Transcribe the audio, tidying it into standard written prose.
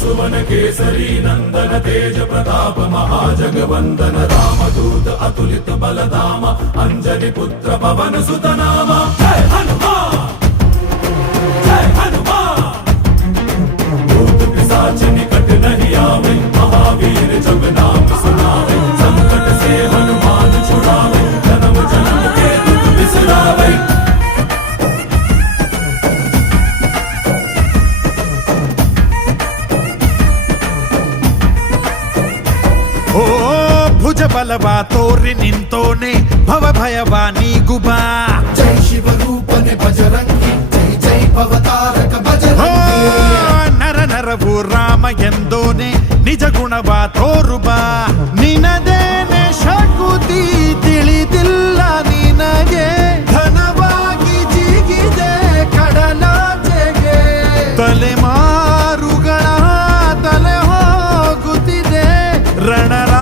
सुवन केसरी नंदन तेज प्रताप महाजगवंदन रामदूत अतुलित बलधाम अंजनी पुत्र पवन सुत नाम जय हनुमान जय हनुमान। भूत पिशाच निकट नहीं आवे महावीर जब नाम सुनावे संकट से हनुमान छुड़ावे जन्म जन्म के दुख बिसरावे। ಓ ಭುಜ ಬಲವಾ ತೋರಿ ನಿಂತೋನೆ ಭವ ಭಯವಾ ನೀಗುಬಾ ಜೈ ಶಿವ ರೂಪನೆ ಬಜರಂಗಿ ಜೈ ಜೈ ಭವತಾರಕ ಬಜರಂಗಿ ನರ ನರವು ರಾಮ ಎಂದೋನೆ ನಿಜ ಗುಣವಾ ತೋರುಬಾ